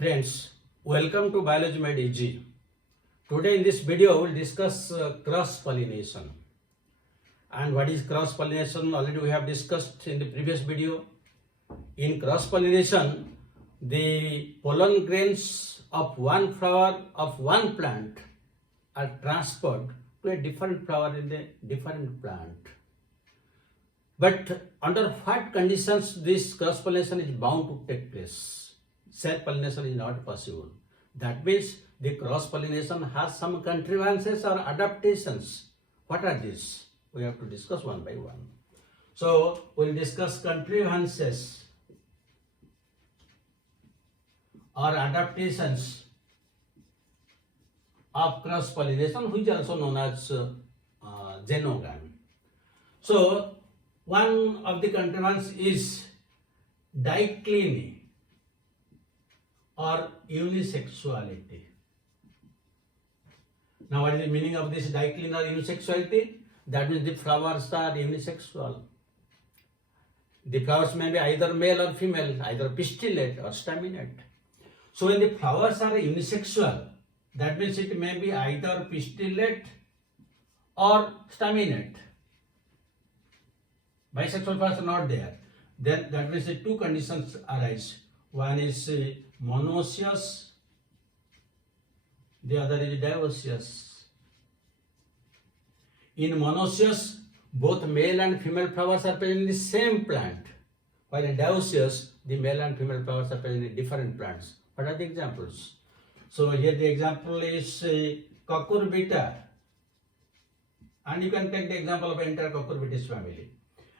Friends, welcome to Biology Made Easy. Today in this video we will discuss cross-pollination. And what is cross-pollination? Already we have discussed in the previous video. In cross-pollination, the pollen grains of one flower of one plant are transferred to a different flower in a different plant. But under what conditions this cross-pollination is bound to take place? Self-pollination is not possible. That means the cross-pollination has some contrivances or adaptations. What are these? We have to discuss one by one. So, we will discuss contrivances or adaptations of cross-pollination, which is also known as herkogamy. So, one of the contrivances is dicliny or unisexuality. Now, what is the meaning of this dicliny or unisexuality? That means the flowers are unisexual. The flowers may be either male or female, either pistillate or staminate. So, when the flowers are unisexual, that means it may be either pistillate or staminate. Bisexual flowers are not there. Then that means the two conditions arise. One is monoecious, the other is dioecious. In monoecious, both male and female flowers are present in the same plant, while in dioecious, the male and female flowers are present in different plants. What are the examples? So here the example is cucurbita, and you can take the example of entire cucurbitacea family.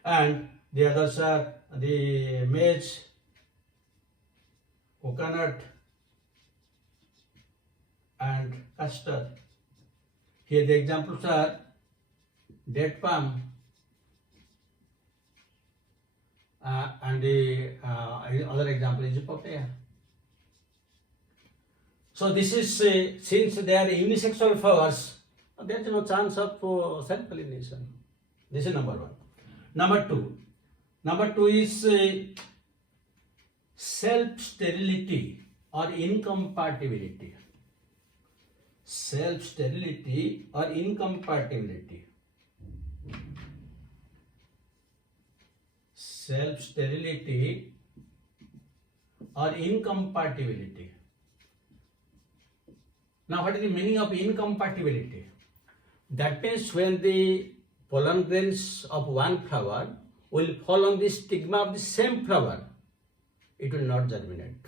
And the others are the maize, coconut, and custard. Here the examples are date palm and the other example is papaya. So this is since they are unisexual flowers, there is no chance of self-pollination. This is number one. Number two is self-sterility or incompatibility. Self-sterility or incompatibility. Self-sterility or incompatibility. Now, what is the meaning of incompatibility? That means when the pollen grains of one flower will fall on the stigma of the same flower, it will not germinate.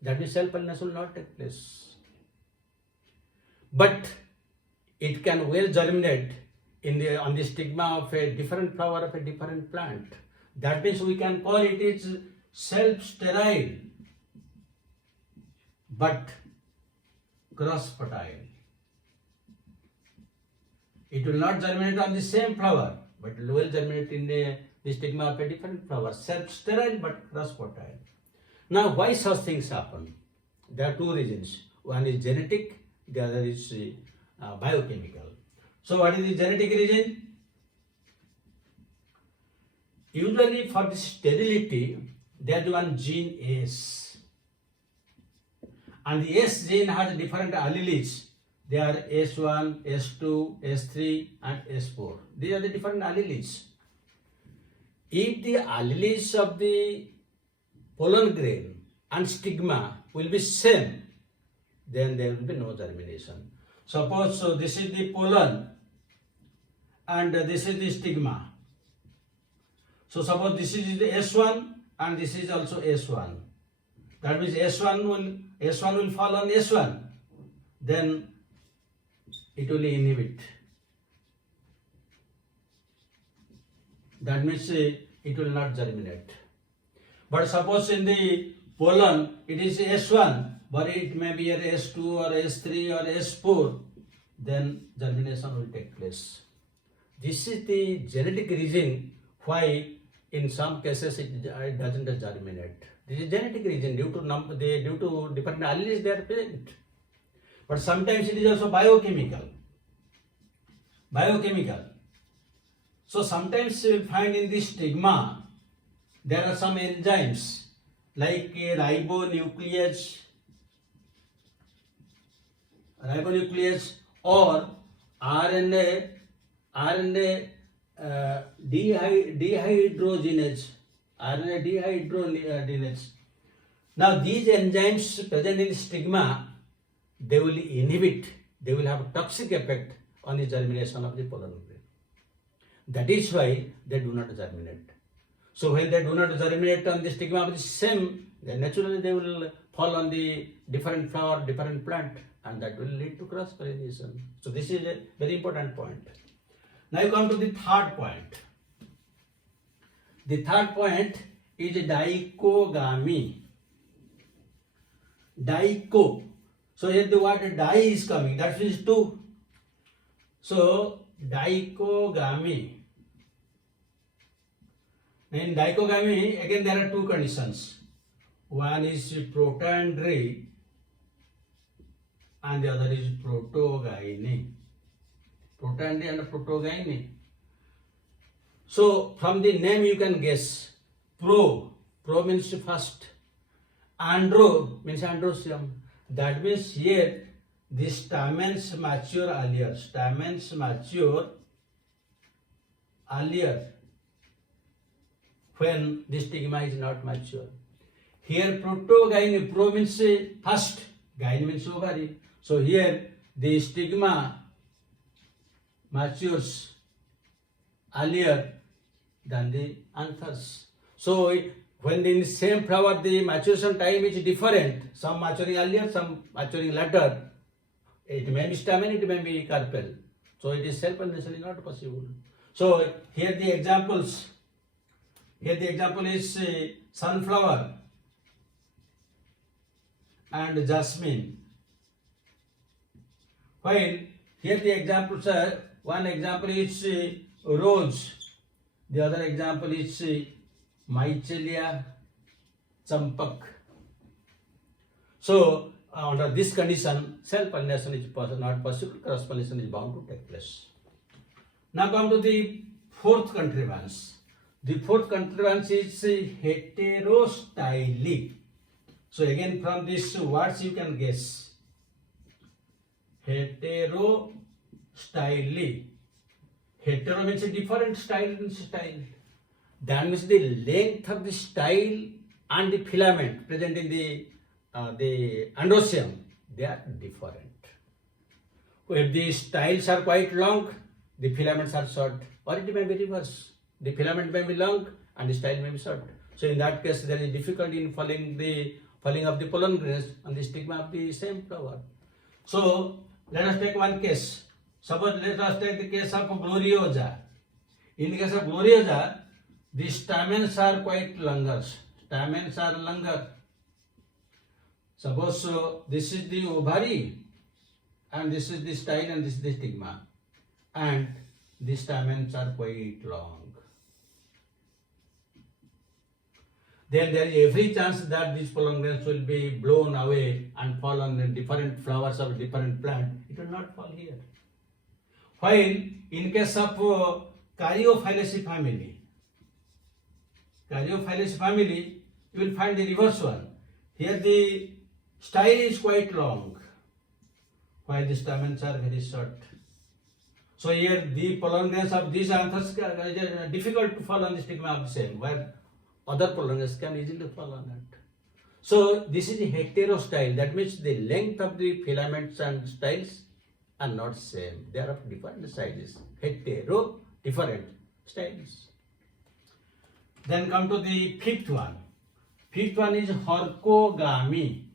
That means self-pollination will not take place. But it can well germinate on the stigma of a different flower of a different plant. That means we can call it is self-sterile but cross-fertile. It will not germinate on the same flower, but it will germinate in the stigma of a different flower. Self-sterile but cross-fertile. Now, why such things happen? There are two reasons. One is genetic, the other is biochemical. So, what is the genetic reason? Usually for the sterility, there is one gene S. And the S gene has different alleles. They are S1, S2, S3 and S4. These are the different alleles. If the alleles of the pollen grain and stigma will be same, then there will be no germination. Suppose this is the pollen and this is the stigma. So suppose this is the S1 and this is also S1. That means S1 will fall on S1. Then it will inhibit. That means it will not germinate. But suppose in the pollen it is S1, but it may be a S2 or S3 or S4, then germination will take place. This is the genetic reason why in some cases it doesn't germinate. This is genetic reason due to different alleles they are present. But sometimes it is also biochemical. So sometimes we find in the stigma there are some enzymes like ribonuclease ribonuclease or RNA dehydrogenase. RNA dehydrogenase. Now these enzymes present in stigma, they will inhibit, they will have toxic effect on the germination of the pollen grain. That is why they do not germinate. So when they do not germinate on the stigma of the same, then naturally they will fall on the different flower, different plant, and that will lead to cross pollination. So this is a very important point. Now you come to the third point. The third point is dicogamy. Dico. So here the word di is coming, that means two. So dicogamy. In dicogamy, again there are two conditions. One is protandry and the other is protogyny. Protandry and protogyny. So from the name you can guess. Pro means first. Andro means androsium. That means here the stamens mature earlier. Stamens mature earlier when the stigma is not mature. Here protogyny, pro means first, gyne means ovary. So here the stigma matures earlier than the anthers. So when in the same flower the maturation time is different, some maturing earlier, some maturing later, it may be stamen, it may be carpel. So it is self-pollination is not possible. So here the examples, here the example is sunflower and jasmine. While here the examples are, one example is rose, the other example is Mycelia champak. So under this condition, self-pollination is not possible, cross-pollination is bound to take place. Now come to the fourth contrivance. The fourth contrivance is heterostyly. So again from these words you can guess. Heterostyly. Hetero means a different style means style. That means the length of the style and the filament present in the androsium, they are different. If the styles are quite long, the filaments are short, or it may be reverse. The filament may be long and the style may be short. So in that case, there is difficulty in falling of the pollen grains on the stigma of the same flower. So let us take one case. Suppose let us take the case of gloriosa. In the case of gloriosa, the stamens are quite longer. Stamens are longer. Suppose this is the ovary and this is the style and this is the stigma, and the stamens are quite long. Then there is every chance that these pollen grains will be blown away and fall on the different flowers of different plant. It will not fall here. While in case of Caryophyllaceae family, you will find the reverse one. Here the style is quite long, while the stamens are very short. So here the pollen grains of these anthers are difficult to fall on the stigma of the same, where other pollen grains can easily fall on it. So this is the heterostyle. That means the length of the filaments and styles are not same. They are of different sizes. Hetero, different styles. Then come to the fifth one. Fifth one is herkogamy.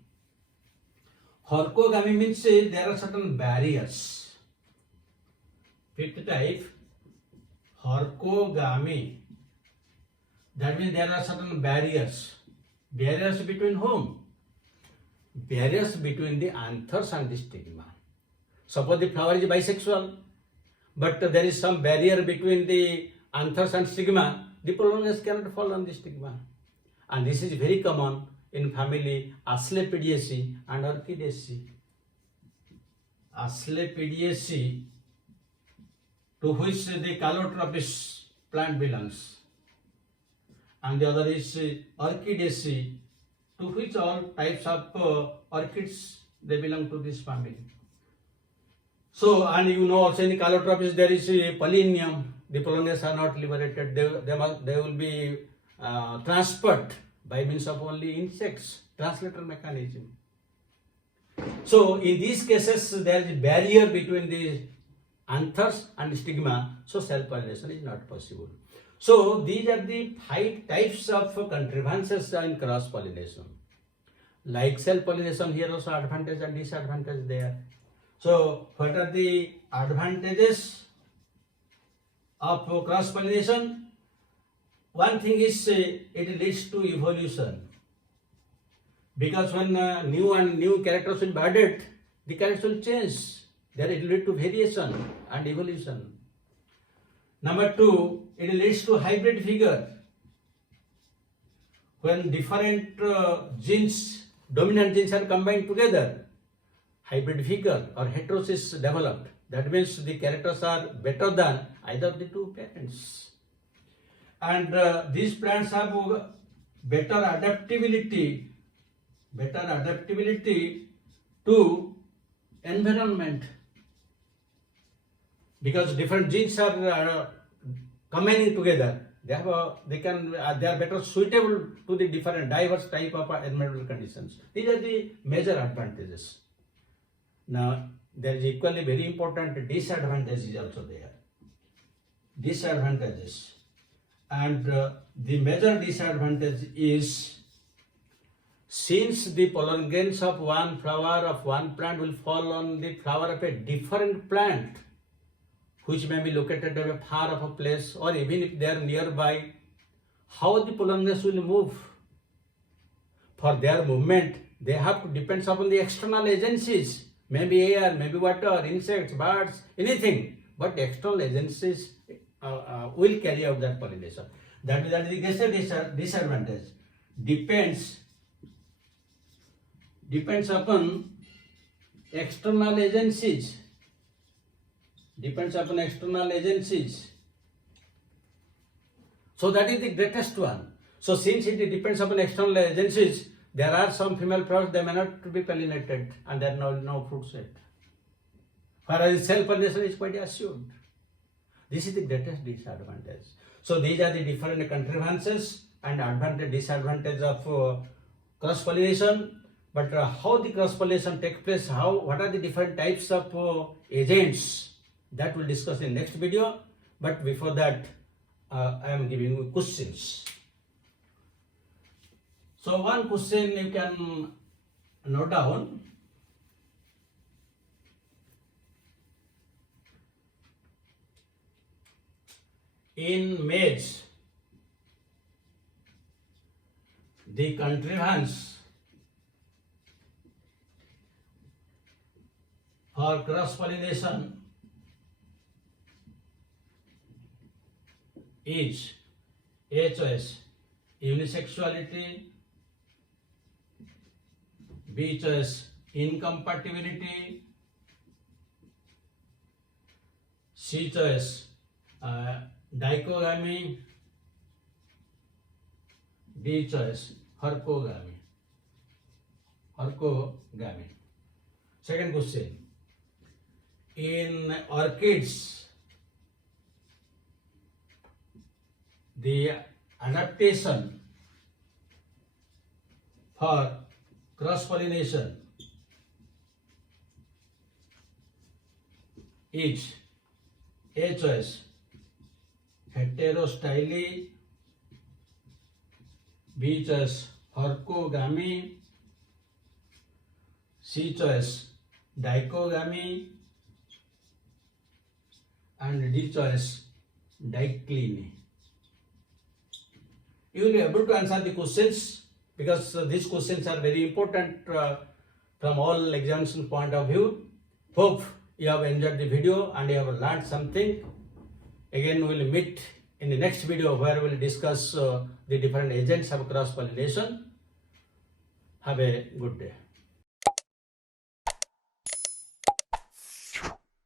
Herkogamy means there are certain barriers. Fifth type, herkogamy. That means there are certain barriers. Barriers between whom? Barriers between the anthers and the stigma. Suppose the flower is bisexual, but there is some barrier between the anthers and stigma. The pollen grains cannot fall on the stigma. And this is very common in family Asclepiadaceae and Orchidaceae. Asclepiadaceae, to which the calotropis plant belongs, and the other is Orchidaceae, to which all types of orchids they belong to this family. So, and you know also in the calotropis there is a pollinium. The pollens are not liberated. They will be transferred by means of only insects, translator mechanism. So in these cases there is a barrier between the anthers and stigma, so self-pollination is not possible. So these are the 5 types of contrivances in cross-pollination. Like self-pollination, here also advantage and disadvantage there. So what are the advantages of cross-pollination? One thing is it leads to evolution. Because when new characters will be added, the characters will change. There it will lead to variation and evolution. Number 2, it leads to hybrid figure. When different genes, dominant genes are combined together, hybrid figure or heterosis developed. That means the characters are better than either of the 2 parents. And these plants have better adaptability to environment, because different genes are combining together. They are better suitable to the different diverse type of environmental conditions. These are the major advantages. Now there is equally very important disadvantages also there. Disadvantages, and the major disadvantage is, since the pollen grains of one flower of one plant will fall on the flower of a different plant, which may be located at a far of a place, or even if they are nearby, how the pollen grains will move? For their movement, they have to depend upon the external agencies, maybe air, maybe water, insects, birds, anything. But external agencies will carry out that pollination. That is the disadvantage. Depends upon external agencies. So that is the greatest one. So since it depends upon external agencies, there are some female flowers, they may not be pollinated and there are no fruits yet. Whereas self-pollination is quite assured. This is the greatest disadvantage. So these are the different contrivances and advantage, disadvantage of cross-pollination. But how the cross-pollination takes place, what are the different types of agents, that we'll discuss in next video. But before that, I am giving you questions. So one question you can note down. In maize, the contrivance for cross-pollination is A choice, unisexuality, B choice, incompatibility, C choice, dicliny, D choice, herkogamy. Second question. In orchids, the adaptation for cross-pollination is A choice, heterostyle, B choice, herkogamy, C choice, dicliny, and D choice, dicliny. You will be able to answer the questions because these questions are very important from all examination point of view. Hope you have enjoyed the video and you have learned something. Again, we will meet in the next video where we will discuss the different agents of cross-pollination. Have a good day.